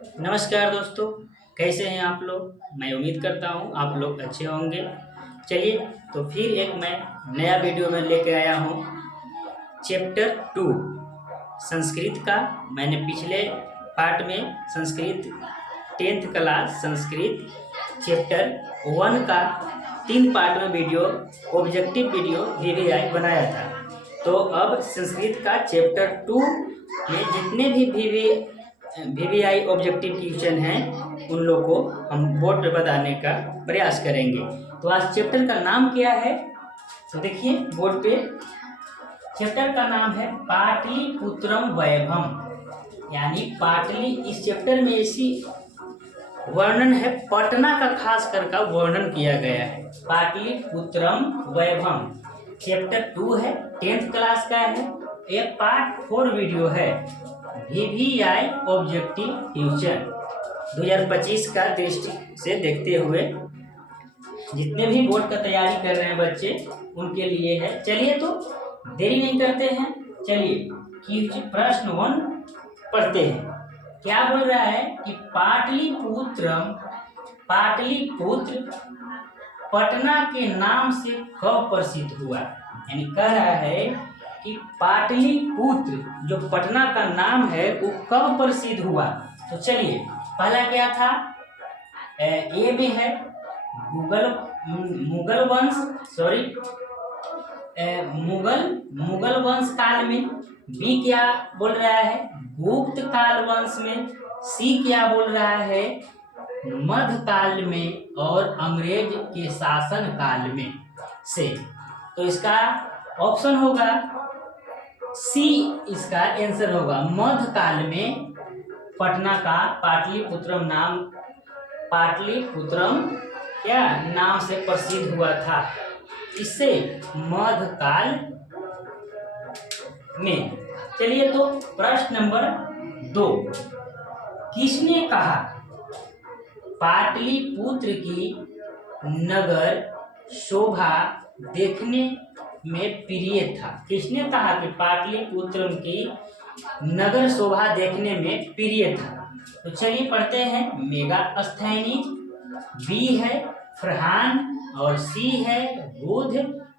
नमस्कार दोस्तों, कैसे हैं आप लोग। मैं उम्मीद करता हूँ आप लोग अच्छे होंगे। चलिए, तो फिर एक मैं नया वीडियो में लेके आया हूँ। चैप्टर 2 संस्कृत का। मैंने पिछले पार्ट में Sanskrit 10th class Sanskrit chapter 1 का 3 पार्ट में वीडियो ऑब्जेक्टिव वीडियो VVI बनाया था। तो अब संस्कृत का चैप्टर 2 में जितने भी VVI ऑब्जेक्टिव क्वेश्चन हैं उन लोग को हम बोर्ड पे बताने का प्रयास करेंगे। तो आज चैप्टर का नाम क्या है, तो देखिए बोर्ड पे। चैप्टर का नाम है पाटलिपुत्रम वैभव, यानी पाटली। इस चैप्टर में ऐसी वर्णन है, पटना का खास कर का वर्णन किया गया है। पाटलिपुत्रम वैभव चैप्टर 2 है, 10th क्लास का है। एक पार्ट 4 वीडियो है VVI ऑब्जेक्टिव क्वेश्चन 2025 का दृष्टि से देखते हुए जितने भी बोर्ड का तैयारी कर रहे हैं बच्चे उनके लिए है। चलिए, तो देरी नहीं करते हैं, चलिए कि प्रश्न 1 पढ़ते हैं। क्या बोल रहा है कि पाटलिपुत्र पटना के नाम से कब प्रसिद्ध हुआ। यानी कह रहा है कि पाटलिपुत्र जो पटना का नाम है वो कब प्रसिद्ध हुआ। तो चलिए, पहला क्या था, ए में है मुगल वंश काल में। बी क्या बोल रहा है, गुप्त काल वंश में। सी क्या बोल रहा है, मध्यकाल में। और अंग्रेज के शासन काल में से। तो इसका ऑप्शन होगा सी, इसका आंसर होगा मध्यकाल में पटना का पाटलिपुत्रम क्या नाम से प्रसिद्ध हुआ था, इससे मध्यकाल में। चलिए, तो प्रश्न नंबर 2, किसने कहा पाटलिपुत्र की नगर शोभा देखने में प्रिय था। किसने कहा कि पाटलिपुत्र की नगर शोभा देखने में प्रिय था। तो चलिए पढ़ते हैं। मेगास्थनीज, बी है फरहान, और सी है बुध,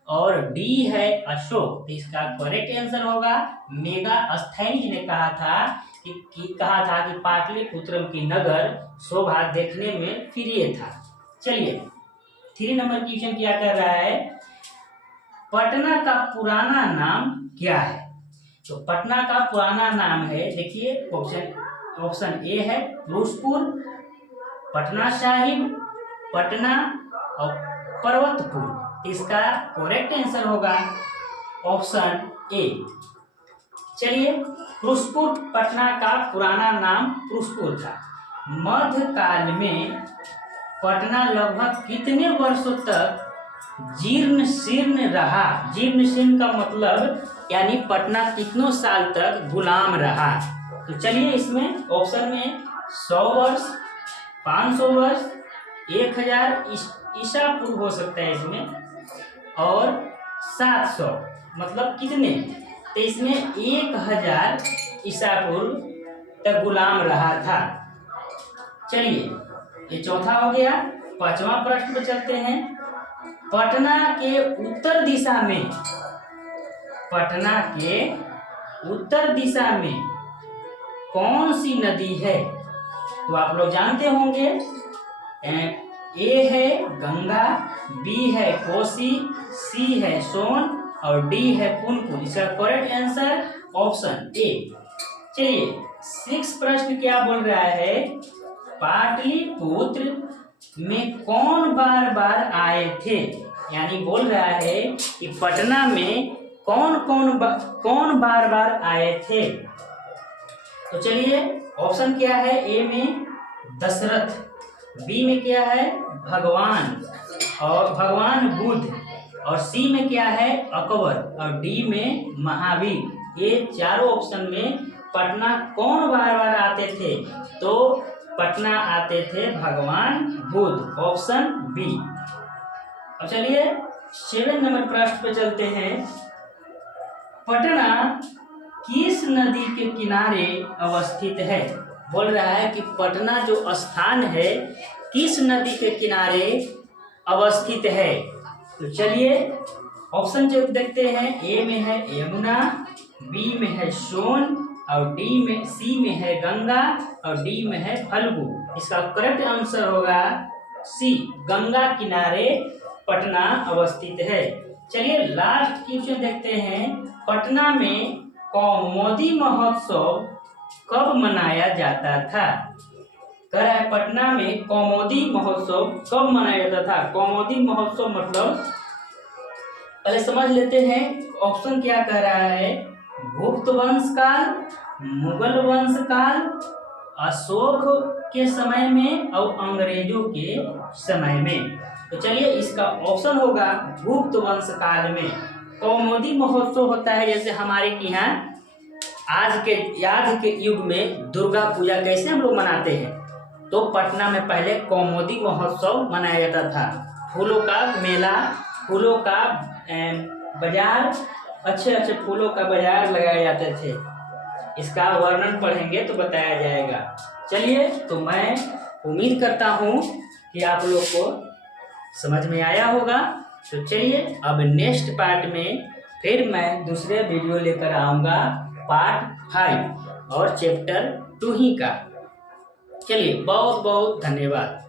और डी है अशोक। तो इसका करेक्ट आंसर होगा मेगास्थनीज ने कहा था कि पाटलिपुत्र की नगर शोभा देखने में प्रिय था। चलिए, 3 नंबर क्वेश्चन क्या कर रहा है, पटना का पुराना नाम क्या है। तो पटना का पुराना नाम है, देखिए ऑप्शन ए है फिरोजपुर, पटना साहिब, पटना और पर्वतपुर। इसका करेक्ट आंसर होगा ऑप्शन ए। चलिए, फिरोजपुर पटना का पुराना नाम फिरोजपुर था। मध्यकाल में पटना लगभग कितने वर्षों तक जीर्ण शीर्ण रहा। जीर्ण शीर्ण का मतलब यानी पटना कितनों साल तक गुलाम रहा। तो चलिए, इसमें ऑप्शन में 100 वर्ष, 500 वर्ष, 1000 ईसा पूर्व हो सकता है इसमें, और 700 मतलब कितने। तो इसमें 1000 ईसा पूर्व तक गुलाम रहा था। चलिए, ये चौथा हो गया। 5वां प्रश्न पे चलते हैं। पटना के उत्तर दिशा में कौन सी नदी है। तो आप लोग जानते होंगे, ए है गंगा, बी है कोसी, सी है सोन, और डी है पुनपुन। इसका करेक्ट आंसर ऑप्शन ए। चलिए, 6 प्रश्न क्या बोल रहा है, पाटलिपुत्र में कौन बार बार आए थे। यानी बोल रहा है कि पटना में कौन बार बार आए थे। तो चलिए, ऑप्शन क्या है, ए में दशरथ, बी में क्या है भगवान बुद्ध, और सी में क्या है अकबर, और डी में महावीर। ये चारों ऑप्शन में पटना कौन बार बार आते थे। तो पटना आते थे भगवान बुद्ध, ऑप्शन बी। अब चलिए 7 नंबर प्रश्न पे चलते हैं। पटना किस नदी के किनारे अवस्थित है। बोल रहा है कि पटना जो स्थान है किस नदी के किनारे अवस्थित है। तो चलिए ऑप्शन जो देखते हैं, ए में है यमुना, बी में है सोन और सी में है गंगा और डी में है फल्गु। इसका करेक्ट आंसर होगा सी, गंगा किनारे पटना अवस्थित है। चलिए लास्ट क्वेश्चन देखते हैं, पटना में कौमुदी महोत्सव कब मनाया जाता था। कह रहा है पटना में कौमुदी महोत्सव कब मनाया जाता था। कौमुदी महोत्सव मतलब पहले समझ लेते हैं ऑप्शन क्या कह रहा है, गुप्त वंश काल, मुगल वंश काल, अशोक के समय में और अंग्रेजों के समय में। तो चलिए इसका ऑप्शन होगा गुप्त वंश काल में। कौमुदी महोत्सव होता है जैसे हमारे यहाँ आज के युग में दुर्गा पूजा कैसे हम लोग मनाते हैं, तो पटना में पहले कौमुदी महोत्सव मनाया जाता था। फूलों का मेला, फूलों का बाजार, अच्छे अच्छे फूलों का बाजार लगाए जाते थे। इसका वर्णन पढ़ेंगे तो बताया जाएगा। चलिए तो मैं उम्मीद करता हूँ कि आप लोग को समझ में आया होगा। तो चलिए अब नेक्स्ट पार्ट में फिर मैं दूसरे वीडियो लेकर आऊँगा, पार्ट 5 और चैप्टर 2 ही का। चलिए बहुत बहुत धन्यवाद।